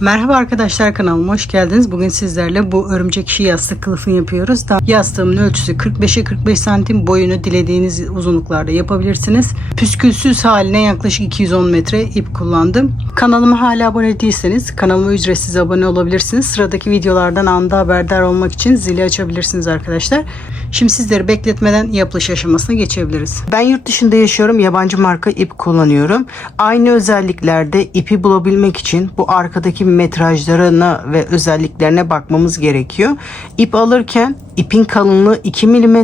Merhaba arkadaşlar, kanalıma hoş geldiniz. Bugün sizlerle bu örümcek işi yastık kılıfını yapıyoruz. Yastığımın ölçüsü 45'e 45 santim, boyunu dilediğiniz uzunluklarda yapabilirsiniz. Püskülsüz haline yaklaşık 210 metre ip kullandım. Kanalıma hala abone değilseniz kanalıma ücretsiz abone olabilirsiniz. Sıradaki videolardan anında haberdar olmak için zili açabilirsiniz arkadaşlar. Şimdi sizleri bekletmeden yapılış aşamasına geçebiliriz. Ben yurt dışında yaşıyorum. Yabancı marka ip kullanıyorum. Aynı özelliklerde ipi bulabilmek için bu arkadaki metrajlarına ve özelliklerine bakmamız gerekiyor. İp alırken ipin kalınlığı 2 mm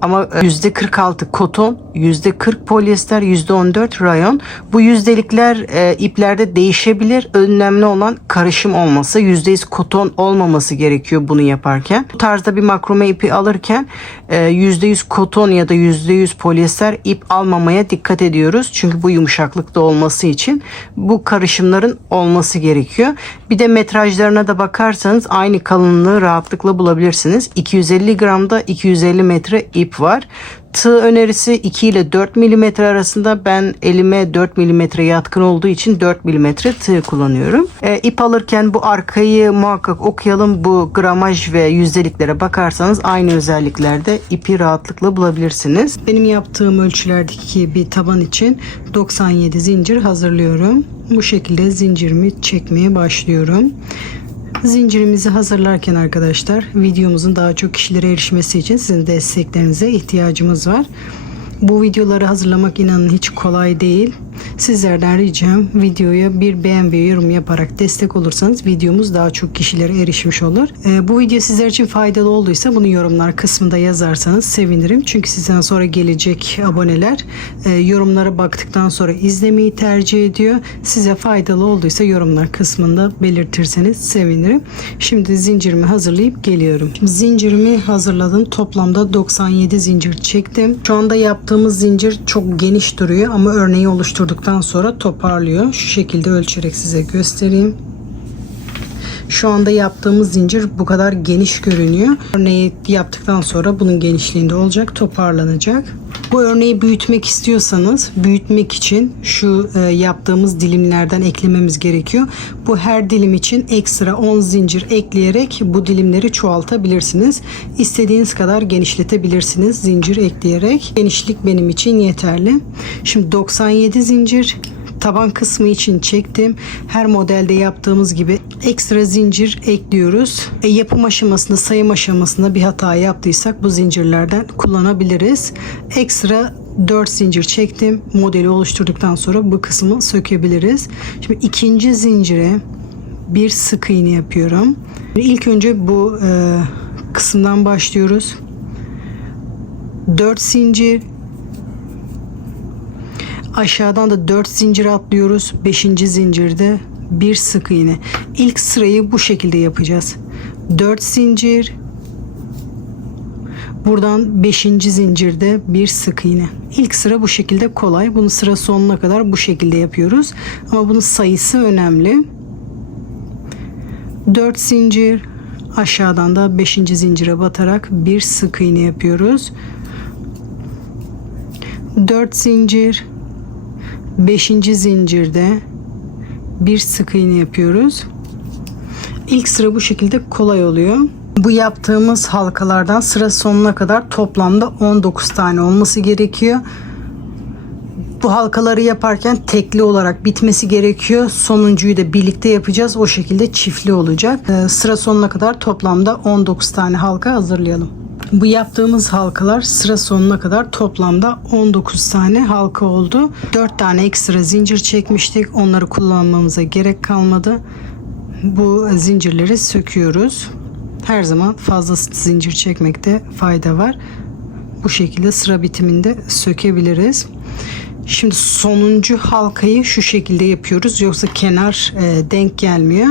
ama %46 koton, %40 polyester, %14 rayon. Bu yüzdelikler iplerde değişebilir. Önemli olan karışım olması. %100 koton olmaması gerekiyor bunu yaparken. Bu tarzda bir makrome ipi alırken %100 koton ya da %100 polyester ip almamaya dikkat ediyoruz. Çünkü bu yumuşaklıkta olması için bu karışımların olması gerekiyor. Bir de metrajlarına da bakarsanız aynı kalınlığı rahatlıkla bulabilirsiniz. 250 gramda 250 metre ip var. Tığ önerisi 2 ile 4 mm arasında. Ben elime 4 mm yatkın olduğu için 4 mm tığ kullanıyorum. İp alırken bu arkayı muhakkak okuyalım. Bu gramaj ve yüzdeliklere bakarsanız aynı özelliklerde ipi rahatlıkla bulabilirsiniz. Benim yaptığım ölçülerdeki bir taban için 97 zincir hazırlıyorum. Bu şekilde zincirimi çekmeye başlıyorum. Zincirimizi hazırlarken arkadaşlar, videomuzun daha çok kişilere erişmesi için sizin desteklerinize ihtiyacımız var. Bu videoları hazırlamak inanın hiç kolay değil. Sizlerden ricam videoya bir beğen ve yorum yaparak destek olursanız videomuz daha çok kişilere erişmiş olur. Bu video sizler için faydalı olduysa bunu yorumlar kısmında yazarsanız sevinirim. Çünkü sizden sonra gelecek aboneler yorumlara baktıktan sonra izlemeyi tercih ediyor. Size faydalı olduysa yorumlar kısmında belirtirseniz sevinirim. Şimdi zincirimi hazırlayıp geliyorum. Şimdi zincirimi hazırladım. Toplamda 97 zincir çektim. Şu anda yaptığımız zincir çok geniş duruyor ama örneği oluşturduktan sonra toparlıyor. Şu şekilde ölçerek size göstereyim. Şu anda yaptığımız zincir bu kadar geniş görünüyor. Örneği yaptıktan sonra bunun genişliğinde olacak, toparlanacak. Bu örneği büyütmek istiyorsanız büyütmek için şu yaptığımız dilimlerden eklememiz gerekiyor. Bu her dilim için ekstra 10 zincir ekleyerek bu dilimleri çoğaltabilirsiniz. İstediğiniz kadar genişletebilirsiniz zincir ekleyerek. Genişlik benim için yeterli. Şimdi 97 zincir taban kısmı için çektim. Her modelde yaptığımız gibi ekstra zincir ekliyoruz. Yapım aşamasında, sayım aşamasında bir hata yaptıysak bu zincirlerden kullanabiliriz. Ekstra 4 zincir çektim. Modeli oluşturduktan sonra bu kısmı sökebiliriz. Şimdi ikinci zincire bir sık iğne yapıyorum. İlk önce bu kısımdan başlıyoruz. 4 zincir. Aşağıdan da 4 zincir atlıyoruz. 5. zincirde bir sık iğne. İlk sırayı bu şekilde yapacağız. 4 zincir. Buradan 5. zincirde bir sık iğne. İlk sıra bu şekilde kolay. Bunu sıra sonuna kadar bu şekilde yapıyoruz. Ama bunun sayısı önemli. 4 zincir. Aşağıdan da 5. zincire batarak bir sık iğne yapıyoruz. 4 zincir. 5. zincirde bir sık iğne yapıyoruz. İlk sıra bu şekilde kolay oluyor. Bu yaptığımız halkalardan sıra sonuna kadar toplamda 19 tane olması gerekiyor. Bu halkaları yaparken tekli olarak bitmesi gerekiyor. Sonuncuyu da birlikte yapacağız. O şekilde çiftli olacak. Sıra sonuna kadar toplamda 19 tane halka hazırlayalım. Bu yaptığımız halkalar sıra sonuna kadar toplamda 19 tane halka oldu. 4 tane ekstra zincir çekmiştik. Onları kullanmamıza gerek kalmadı. Bu zincirleri söküyoruz. Her zaman fazla zincir çekmekte fayda var. Bu şekilde sıra bitiminde sökebiliriz. Şimdi sonuncu halkayı şu şekilde yapıyoruz. Yoksa kenar denk gelmiyor.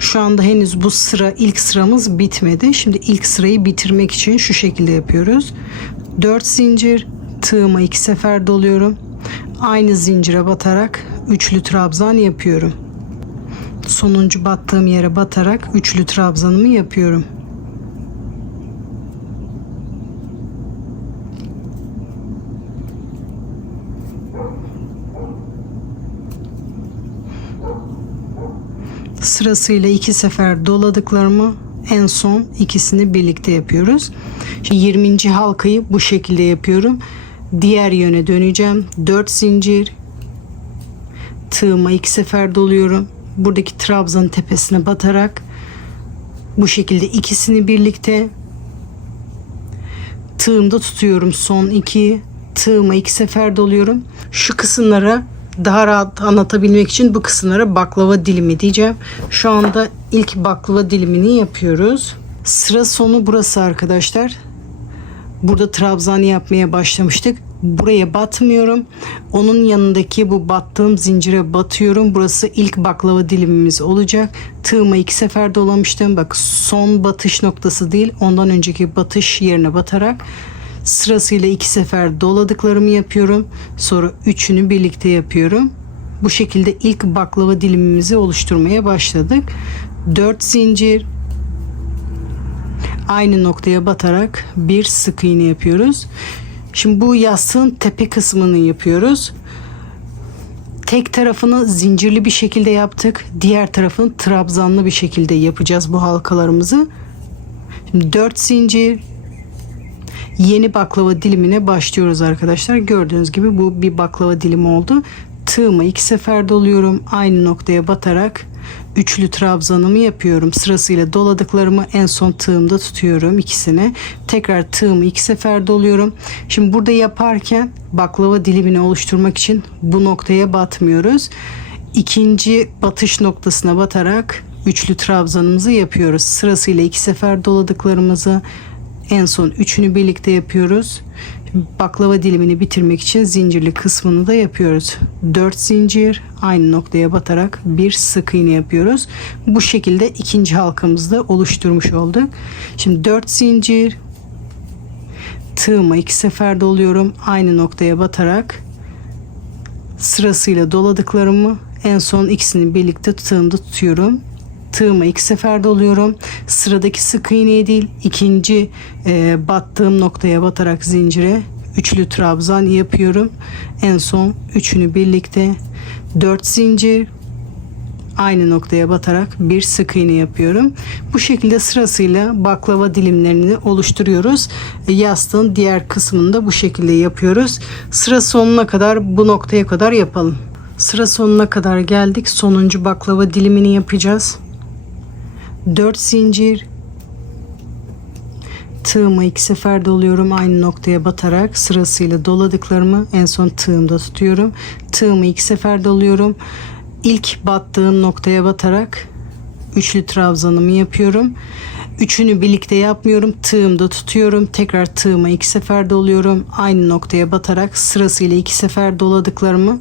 Şu anda henüz bu sıra, ilk sıramız bitmedi. Şimdi ilk sırayı bitirmek için şu şekilde yapıyoruz. 4 zincir, tığıma 2 sefer doluyorum. Aynı zincire batarak üçlü trabzan yapıyorum. Sonuncu battığım yere batarak üçlü trabzanımı yapıyorum. Sırasıyla 2 sefer doladıklarımı en son ikisini birlikte yapıyoruz. Şimdi 20. halkayı bu şekilde yapıyorum. Diğer yöne döneceğim. 4 zincir, tığıma 2 sefer doluyorum. Buradaki trabzanın tepesine batarak bu şekilde ikisini birlikte tığımda tutuyorum. Son 2 tığıma 2 sefer doluyorum. Şu kısımlara daha rahat anlatabilmek için bu kısımlara baklava dilimi diyeceğim. Şu anda ilk baklava dilimini yapıyoruz. Sıra sonu burası arkadaşlar. Burada trabzan yapmaya başlamıştık. Buraya batmıyorum. Onun yanındaki bu battığım zincire batıyorum. Burası ilk baklava dilimimiz olacak. Tığıma 2 sefer dolamıştım. Bak, son batış noktası değil, ondan önceki batış yerine batarak sırasıyla 2 sefer doladıklarımı yapıyorum. Sonra üçünü birlikte yapıyorum. Bu şekilde ilk baklava dilimimizi oluşturmaya başladık. 4 zincir, aynı noktaya batarak bir sık iğne yapıyoruz. Şimdi bu yastığın tepe kısmını yapıyoruz. Tek tarafını zincirli bir şekilde yaptık. Diğer tarafını trabzanlı bir şekilde yapacağız bu halkalarımızı. Şimdi 4 zincir, yeni baklava dilimine başlıyoruz arkadaşlar. Gördüğünüz gibi bu bir baklava dilimi oldu. Tığıma 2 sefer doluyorum. Aynı noktaya batarak üçlü trabzanımı yapıyorum. Sırasıyla doladıklarımı en son tığımda tutuyorum ikisini. Tekrar tığımı 2 sefer doluyorum. Şimdi burada yaparken baklava dilimini oluşturmak için bu noktaya batmıyoruz. İkinci batış noktasına batarak üçlü trabzanımızı yapıyoruz. Sırasıyla 2 sefer doladıklarımızı en son üçünü birlikte yapıyoruz. Şimdi baklava dilimini bitirmek için zincirli kısmını da yapıyoruz. 4 zincir, aynı noktaya batarak bir sık iğne yapıyoruz. Bu şekilde ikinci halkamızı da oluşturmuş olduk. Şimdi 4 zincir, tığıma 2 sefer doluyorum. Aynı noktaya batarak sırasıyla doladıklarımı en son ikisini birlikte tığımda tutuyorum. Tığıma 2 sefer doluyorum. Sıradaki sık iğneye değil, ikinci battığım noktaya batarak zincire üçlü trabzan yapıyorum. En son üçünü birlikte 4 zincir, aynı noktaya batarak bir sık iğne yapıyorum. Bu şekilde sırasıyla baklava dilimlerini oluşturuyoruz. Yastığın diğer kısmını da bu şekilde yapıyoruz. Sıra sonuna kadar, bu noktaya kadar yapalım. Sıra sonuna kadar geldik. Sonuncu baklava dilimini yapacağız. 4 zincir, tığıma 2 sefer doluyorum. Aynı noktaya batarak sırasıyla doladıklarımı en son tığımda tutuyorum. Tığımı 2 sefer doluyorum. İlk battığım noktaya batarak üçlü trabzanımı yapıyorum. Üçünü birlikte yapmıyorum. Tığımda tutuyorum. Tekrar tığıma 2 sefer doluyorum. Aynı noktaya batarak sırasıyla 2 sefer doladıklarımı,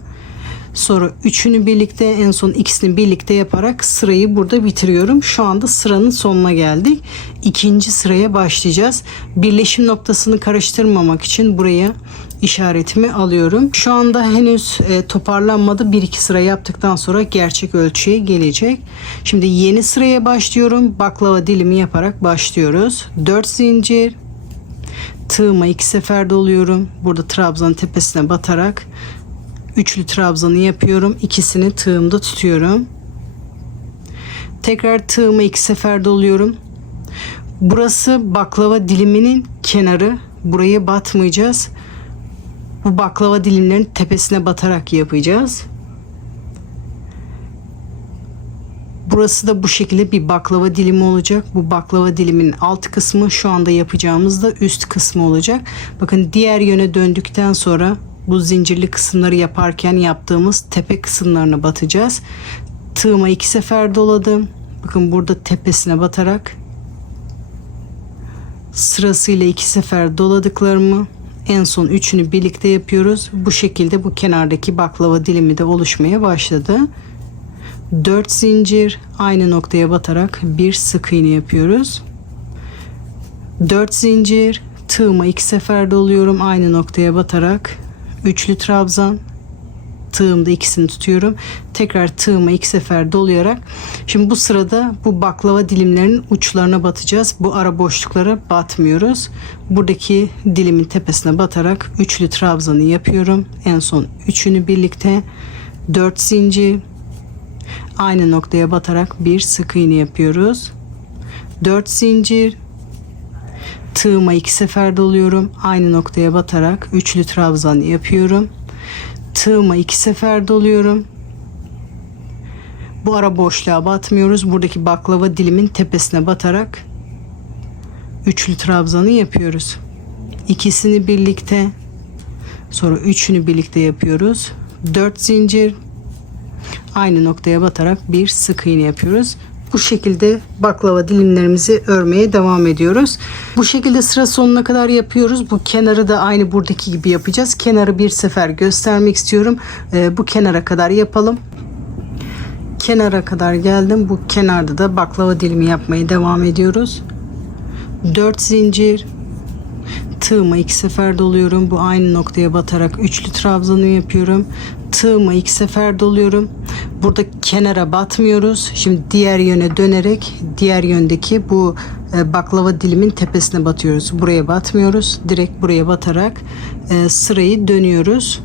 sonra üçünü birlikte, en son ikisini birlikte yaparak sırayı burada bitiriyorum. Şu anda sıranın sonuna geldik. İkinci sıraya başlayacağız. Birleşim noktasını karıştırmamak için buraya işaretimi alıyorum. Şu anda henüz toparlanmadı. 1-2 sıra yaptıktan sonra gerçek ölçüye gelecek. Şimdi yeni sıraya başlıyorum. Baklava dilimi yaparak başlıyoruz. 4 zincir, tığıma 2 sefer doluyorum. Burada trabzanın tepesine batarak üçlü trabzanı yapıyorum. İkisini tığımda tutuyorum. Tekrar tığıma 2 sefer doluyorum. Burası baklava diliminin kenarı. Buraya batmayacağız. Bu baklava dilimlerinin tepesine batarak yapacağız. Burası da bu şekilde bir baklava dilimi olacak. Bu baklava diliminin alt kısmı, şu anda yapacağımız da üst kısmı olacak. Bakın, diğer yöne döndükten sonra bu zincirli kısımları yaparken yaptığımız tepe kısımlarına batacağız. Tığıma 2 sefer doladım. Bakın, burada tepesine batarak sırasıyla 2 sefer doladıklarımı en son üçünü birlikte yapıyoruz. Bu şekilde bu kenardaki baklava dilimi de oluşmaya başladı. 4 zincir, aynı noktaya batarak bir sık iğne yapıyoruz. 4 zincir, tığıma 2 sefer doluyorum. Aynı noktaya batarak üçlü trabzan, tığımda ikisini tutuyorum. Tekrar tığıma 2 sefer dolayarak, şimdi bu sırada bu baklava dilimlerinin uçlarına batacağız. Bu ara boşluklara batmıyoruz. Buradaki dilimin tepesine batarak üçlü trabzanı yapıyorum. En son üçünü birlikte 4 zincir, aynı noktaya batarak bir sık iğne yapıyoruz. 4 zincir, tığıma 2 sefer doluyorum, aynı noktaya batarak üçlü trabzan yapıyorum. Tığıma 2 sefer doluyorum. Bu ara boşluğa batmıyoruz. Buradaki baklava dilimin tepesine batarak üçlü trabzanı yapıyoruz. İkisini birlikte, sonra üçünü birlikte yapıyoruz. 4 zincir, aynı noktaya batarak bir sık iğne yapıyoruz. Bu şekilde baklava dilimlerimizi örmeye devam ediyoruz. Bu şekilde sıra sonuna kadar yapıyoruz. Bu kenarı da aynı buradaki gibi yapacağız. Kenarı bir sefer göstermek istiyorum. Bu kenara kadar yapalım. Kenara kadar geldim. Bu kenarda da baklava dilimi yapmaya devam ediyoruz. 4 zincir, tığıma 2 sefer doluyorum. Bu aynı noktaya batarak üçlü trabzanı yapıyorum. Tığıma 2 sefer doluyorum. Burada kenara batmıyoruz. Şimdi diğer yöne dönerek diğer yöndeki bu baklava dilimin tepesine batıyoruz. Buraya batmıyoruz. Direkt buraya batarak sırayı dönüyoruz.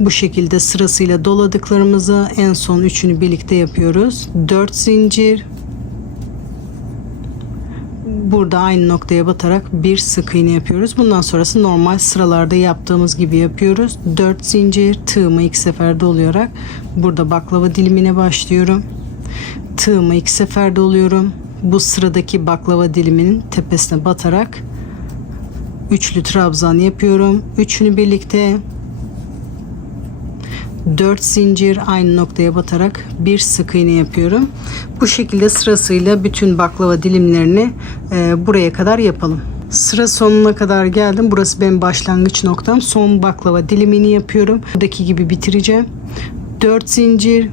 Bu şekilde sırasıyla doladıklarımızı en son üçünü birlikte yapıyoruz. 4 zincir, burada aynı noktaya batarak bir sık iğne yapıyoruz. Bundan sonrası normal sıralarda yaptığımız gibi yapıyoruz. 4 zincir, tığıma 2 sefer dolayarak burada baklava dilimine başlıyorum. Tığıma 2 sefer doluyorum. Bu sıradaki baklava diliminin tepesine batarak üçlü trabzan yapıyorum. Üçünü birlikte 4 zincir, aynı noktaya batarak bir sık iğne yapıyorum. Bu şekilde sırasıyla bütün baklava dilimlerini buraya kadar yapalım. Sıra sonuna kadar geldim. Burası benim başlangıç noktam. Son baklava dilimini yapıyorum. Buradaki gibi bitireceğim. 4 zincir,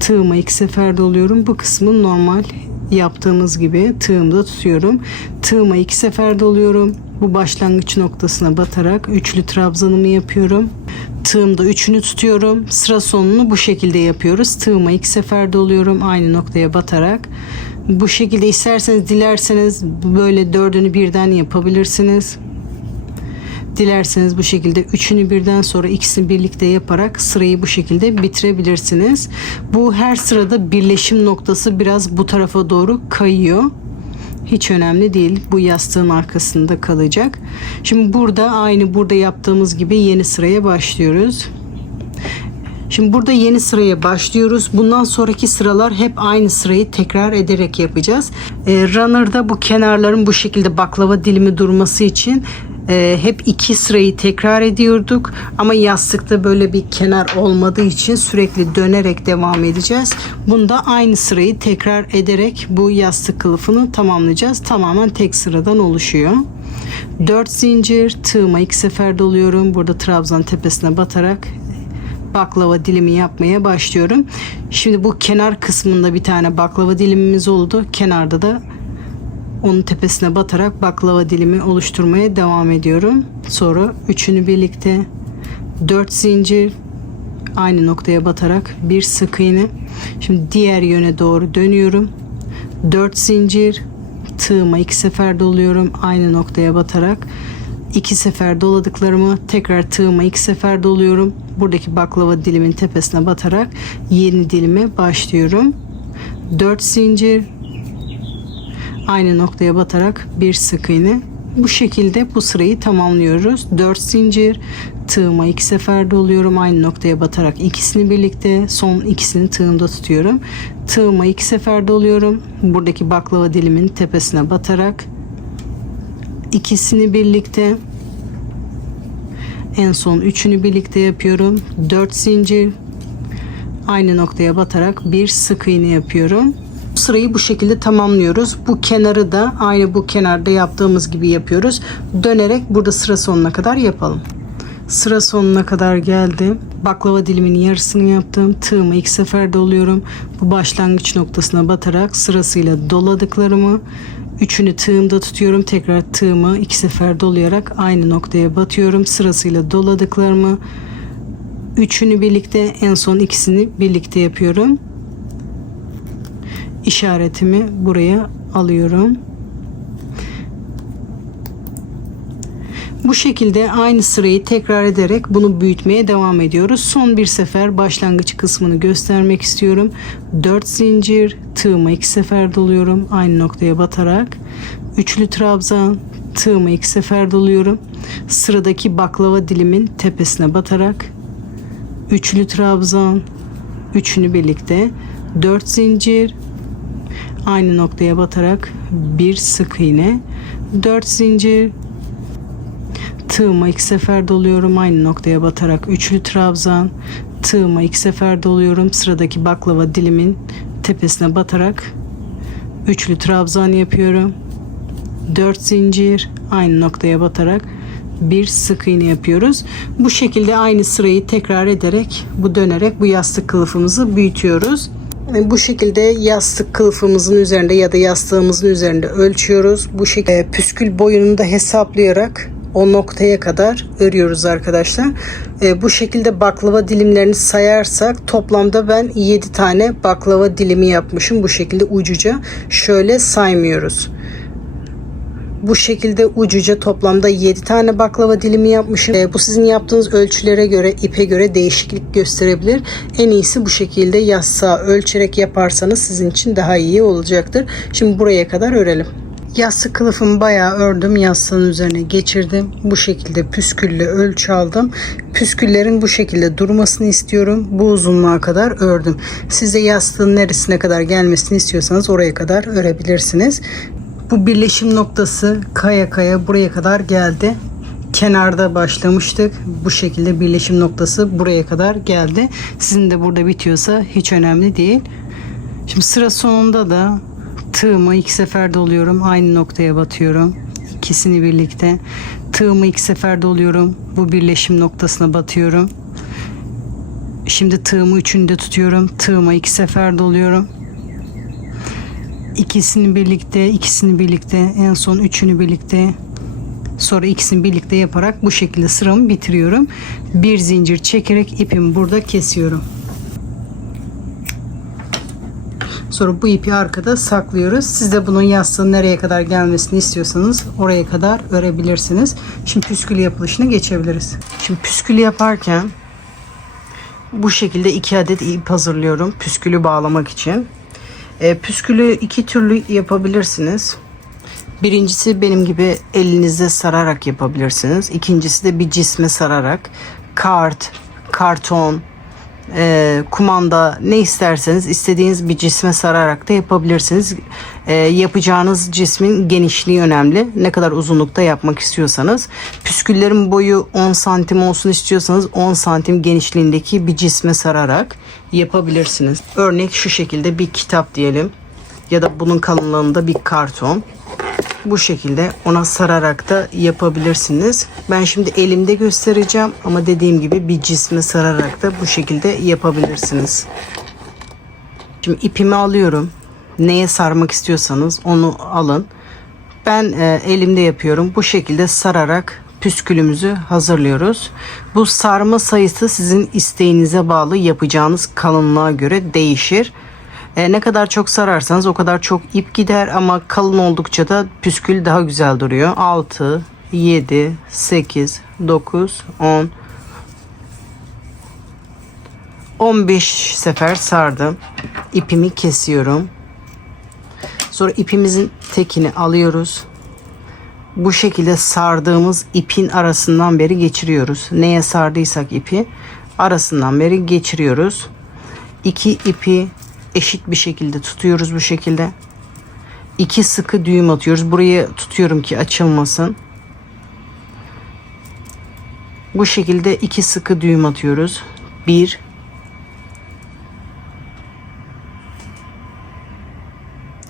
tığıma 2 sefer doluyorum. Bu kısmı normal yaptığımız gibi tığımda tutuyorum. Tığıma 2 sefer doluyorum. Bu başlangıç noktasına batarak üçlü trabzanımı yapıyorum. Tığımda üçünü tutuyorum. Sıra sonunu bu şekilde yapıyoruz. Tığıma 2 sefer doluyorum. Aynı noktaya batarak. Bu şekilde isterseniz, dilerseniz böyle dördünü birden yapabilirsiniz. Dilerseniz bu şekilde üçünü birden, sonra ikisini birlikte yaparak sırayı bu şekilde bitirebilirsiniz. Bu her sırada birleşim noktası biraz bu tarafa doğru kayıyor. Hiç önemli değil. Bu yastığın arkasında kalacak. Şimdi burada aynı burada yaptığımız gibi yeni sıraya başlıyoruz. Şimdi burada yeni sıraya başlıyoruz. Bundan sonraki sıralar hep aynı sırayı tekrar ederek yapacağız. Runner'da bu kenarların bu şekilde baklava dilimi durması için hep 2 sırayı tekrar ediyorduk. Ama yastıkta böyle bir kenar olmadığı için sürekli dönerek devam edeceğiz. Bunda aynı sırayı tekrar ederek bu yastık kılıfını tamamlayacağız. Tamamen tek sıradan oluşuyor. 4 zincir, tığıma 2 sefer doluyorum. Burada trabzan tepesine batarak baklava dilimi yapmaya başlıyorum. Şimdi bu kenar kısmında bir tane baklava dilimimiz oldu. Kenarda da onun tepesine batarak baklava dilimi oluşturmaya devam ediyorum. Sonra üçünü birlikte 4 zincir, aynı noktaya batarak bir sık iğne. Şimdi diğer yöne doğru dönüyorum. 4 zincir, tığıma 2 sefer doluyorum. Aynı noktaya batarak 2 sefer doladıklarımı tekrar tığıma 2 sefer doluyorum. Buradaki baklava dilimin tepesine batarak yeni dilime başlıyorum. 4 zincir, aynı noktaya batarak bir sık iğne. Bu şekilde bu sırayı tamamlıyoruz. 4 zincir, tığıma 2 sefer doluyorum. Aynı noktaya batarak ikisini birlikte, son ikisini tığımda tutuyorum. Tığıma 2 sefer doluyorum. Buradaki baklava dilimin tepesine batarak ikisini birlikte, en son üçünü birlikte yapıyorum. 4 zincir, aynı noktaya batarak bir sık iğne yapıyorum. Sırayı bu şekilde tamamlıyoruz. Bu kenarı da aynı bu kenarda yaptığımız gibi yapıyoruz. Dönerek burada sıra sonuna kadar yapalım. Sıra sonuna kadar geldim. Baklava diliminin yarısını yaptım. Tığıma 2 sefer doluyorum. Bu başlangıç noktasına batarak sırasıyla doladıklarımı, üçünü tığımda tutuyorum. Tekrar tığımı 2 sefer dolayarak aynı noktaya batıyorum. Sırasıyla doladıklarımı, üçünü birlikte, en son ikisini birlikte yapıyorum. İşaretimi buraya alıyorum. Bu şekilde aynı sırayı tekrar ederek bunu büyütmeye devam ediyoruz. Son bir sefer başlangıç kısmını göstermek istiyorum. 4 zincir, tığıma 2 sefer doluyorum. Aynı noktaya batarak. Üçlü trabzan, tığıma 2 sefer doluyorum. Sıradaki baklava dilimin tepesine batarak. Üçlü trabzan, üçünü birlikte. 4 zincir, aynı noktaya batarak bir sık iğne. 4 zincir, tığıma 2 sefer doluyorum, aynı noktaya batarak üçlü trabzan, tığıma 2 sefer doluyorum, sıradaki baklava dilimin tepesine batarak üçlü trabzan yapıyorum. 4 zincir, aynı noktaya batarak bir sık iğne yapıyoruz. Bu şekilde aynı sırayı tekrar ederek, dönerek bu yastık kılıfımızı büyütüyoruz. Bu şekilde yastık kılıfımızın üzerinde ya da yastığımızın üzerinde ölçüyoruz. Bu şekilde püskül boyunu da hesaplayarak o noktaya kadar örüyoruz arkadaşlar. Bu şekilde baklava dilimlerini sayarsak toplamda ben 7 tane baklava dilimi yapmışım. Bu şekilde ucuca şöyle saymıyoruz. Bu şekilde ucuca toplamda 7 tane baklava dilimi yapmışım. Bu sizin yaptığınız ölçülere göre, ipe göre değişiklik gösterebilir. En iyisi bu şekilde yastığı ölçerek yaparsanız sizin için daha iyi olacaktır. Şimdi buraya kadar örelim. Yastık kılıfımı bayağı ördüm. Yastığın üzerine geçirdim. Bu şekilde püskülle ölçü aldım. Püsküllerin bu şekilde durmasını istiyorum. Bu uzunluğa kadar ördüm. Siz de yastığın neresine kadar gelmesini istiyorsanız oraya kadar örebilirsiniz. Bu birleşim noktası kaya kaya buraya kadar geldi. Kenarda başlamıştık. Bu şekilde birleşim noktası buraya kadar geldi. Sizin de burada bitiyorsa hiç önemli değil. Şimdi sıra sonunda da tığımı 2 sefer doluyorum. Aynı noktaya batıyorum. İkisini birlikte. Tığımı 2 sefer doluyorum. Bu birleşim noktasına batıyorum. Şimdi tığımı üçünü de tutuyorum. Tığıma 2 sefer doluyorum. İkisini birlikte, en son üçünü birlikte, sonra ikisini birlikte yaparak bu şekilde sıramı bitiriyorum. Bir zincir çekerek ipimi burada kesiyorum. Sonra bu ipi arkada saklıyoruz. Siz de bunun yastığın nereye kadar gelmesini istiyorsanız oraya kadar örebilirsiniz. Şimdi püskül yapılışına geçebiliriz. Şimdi püskül yaparken bu şekilde 2 adet ip hazırlıyorum püskülü bağlamak için. Püskülü 2 türlü yapabilirsiniz. Birincisi benim gibi elinizde sararak yapabilirsiniz. İkincisi de bir cisme sararak, kart, karton, kumanda, ne isterseniz istediğiniz bir cisme sararak da yapabilirsiniz. Yapacağınız cismin genişliği önemli. Ne kadar uzunlukta yapmak istiyorsanız. Püsküllerin boyu 10 santim olsun istiyorsanız 10 santim genişliğindeki bir cisme sararak yapabilirsiniz. Örnek şu şekilde bir kitap diyelim ya da bunun kalınlığında bir karton. Bu şekilde ona sararak da yapabilirsiniz. Ben şimdi elimde göstereceğim ama dediğim gibi bir cisme sararak da bu şekilde yapabilirsiniz. Şimdi ipimi alıyorum. Neye sarmak istiyorsanız onu alın. Ben elimde yapıyorum. Bu şekilde sararak püskülümüzü hazırlıyoruz. Bu sarma sayısı sizin isteğinize bağlı, yapacağınız kalınlığa göre değişir. Ne kadar çok sararsanız o kadar çok ip gider ama kalın oldukça da püskül daha güzel duruyor. 6, 7, 8, 9, 10, 15 sefer sardım. İpimi kesiyorum. Sonra ipimizin tekini alıyoruz. Bu şekilde sardığımız ipin arasından beri geçiriyoruz. Neye sardıysak ipi arasından beri geçiriyoruz. 2 ipi eşit bir şekilde tutuyoruz bu şekilde. 2 sıkı düğüm atıyoruz. Burayı tutuyorum ki açılmasın. Bu şekilde 2 sıkı düğüm atıyoruz. 1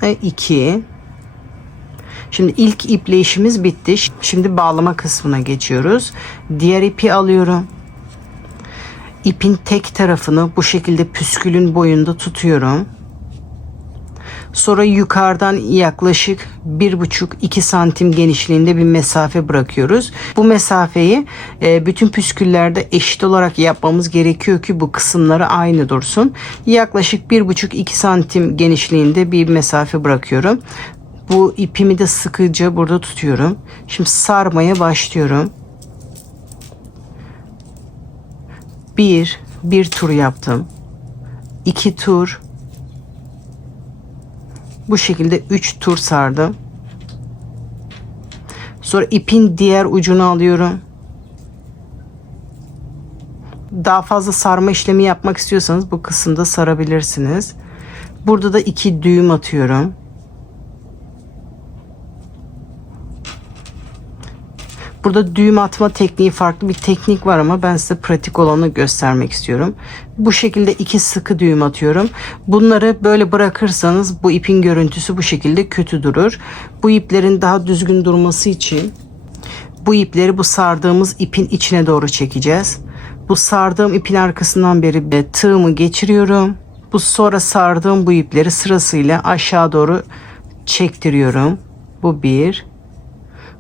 ve 2. Şimdi ilk iple işimiz bitti. Şimdi bağlama kısmına geçiyoruz. Diğer ipi alıyorum. İpin tek tarafını bu şekilde püskülün boyunda tutuyorum. Sonra yukarıdan yaklaşık 1,5-2 santim genişliğinde bir mesafe bırakıyoruz. Bu mesafeyi bütün püsküllerde eşit olarak yapmamız gerekiyor ki bu kısımları aynı dursun. Yaklaşık 1,5-2 santim genişliğinde bir mesafe bırakıyorum. Bu ipimi de sıkıca burada tutuyorum. Şimdi sarmaya başlıyorum. Bir tur yaptım. 2 tur. Bu şekilde 3 tur sardım. Sonra ipin diğer ucunu alıyorum. Daha fazla sarma işlemi yapmak istiyorsanız bu kısımda sarabilirsiniz. Burada da 2 düğüm atıyorum. Burada düğüm atma tekniği farklı bir teknik var ama ben size pratik olanı göstermek istiyorum. Bu şekilde 2 sıkı düğüm atıyorum. Bunları böyle bırakırsanız bu ipin görüntüsü bu şekilde kötü durur. Bu iplerin daha düzgün durması için bu ipleri bu sardığımız ipin içine doğru çekeceğiz. Bu sardığım ipin arkasından beri tığımı geçiriyorum. Bu sonra sardığım bu ipleri sırasıyla aşağı doğru çektiriyorum. Bu bir.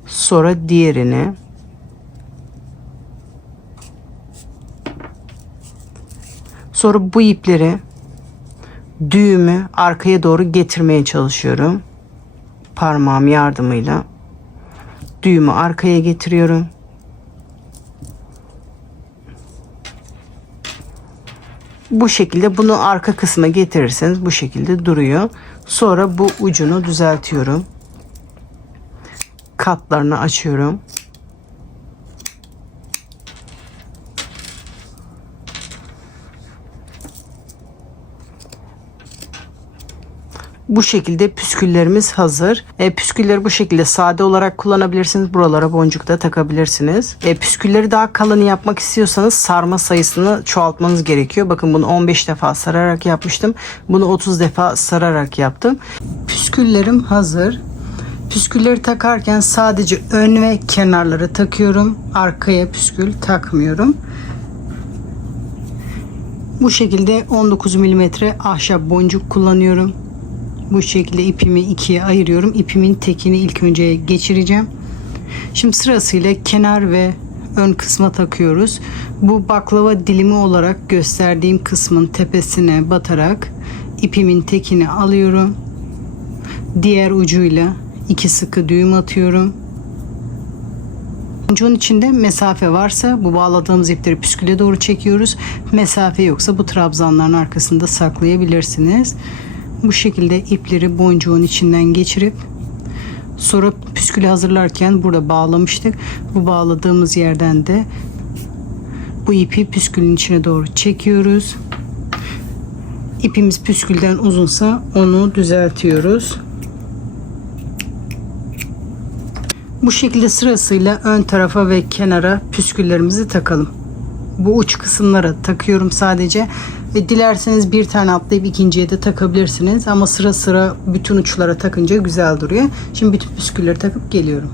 Sonra diğerini. Sonra bu ipleri düğümü arkaya doğru getirmeye çalışıyorum. Parmağım yardımıyla düğümü arkaya getiriyorum. Bu şekilde bunu arka kısma getirirseniz bu şekilde duruyor. Sonra bu ucunu düzeltiyorum. Katlarını açıyorum. Bu şekilde püsküllerimiz hazır. Püskülleri bu şekilde sade olarak kullanabilirsiniz. Buralara boncuk da takabilirsiniz. Püskülleri daha kalın yapmak istiyorsanız sarma sayısını çoğaltmanız gerekiyor. Bakın bunu 15 defa sararak yapmıştım. Bunu 30 defa sararak yaptım. Püsküllerim hazır. Püskülleri takarken sadece ön ve kenarları takıyorum. Arkaya püskül takmıyorum. Bu şekilde 19 mm ahşap boncuk kullanıyorum. Bu şekilde ipimi ikiye ayırıyorum. İpimin tekini ilk önce geçireceğim. Şimdi sırasıyla kenar ve ön kısma takıyoruz. Bu baklava dilimi olarak gösterdiğim kısmın tepesine batarak ipimin tekini alıyorum. Diğer ucuyla 2 sıkı düğüm atıyorum. Boncuğun içinde mesafe varsa bu bağladığımız ipleri püsküle doğru çekiyoruz. Mesafe yoksa bu trabzanların arkasında saklayabilirsiniz. Bu şekilde ipleri boncuğun içinden geçirip sonra püskülü hazırlarken burada bağlamıştık. Bu bağladığımız yerden de bu ipi püskülün içine doğru çekiyoruz. İpimiz püskülden uzunsa onu düzeltiyoruz. Bu şekilde sırasıyla ön tarafa ve kenara püsküllerimizi takalım. Bu uç kısımlara takıyorum sadece. Ve dilerseniz bir tane atlayıp ikinciye de takabilirsiniz. Ama sıra sıra bütün uçlara takınca güzel duruyor. Şimdi bütün püskülleri takıp geliyorum.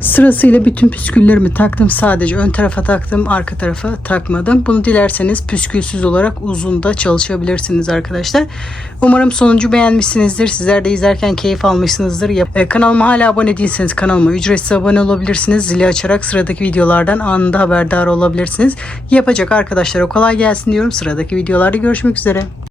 Sırasıyla bütün püsküllerimi taktım. Sadece ön tarafa taktım, arka tarafa takmadım. Bunu dilerseniz püskülsüz olarak uzun da çalışabilirsiniz arkadaşlar. Umarım sonucu beğenmişsinizdir. Sizler de izlerken keyif almışsınızdır. Kanalıma hala abone değilseniz kanalıma ücretsiz abone olabilirsiniz. Zili açarak sıradaki videolardan anında haberdar olabilirsiniz. Yapacak arkadaşlara kolay gelsin diyorum. Sıradaki videolarda görüşmek üzere.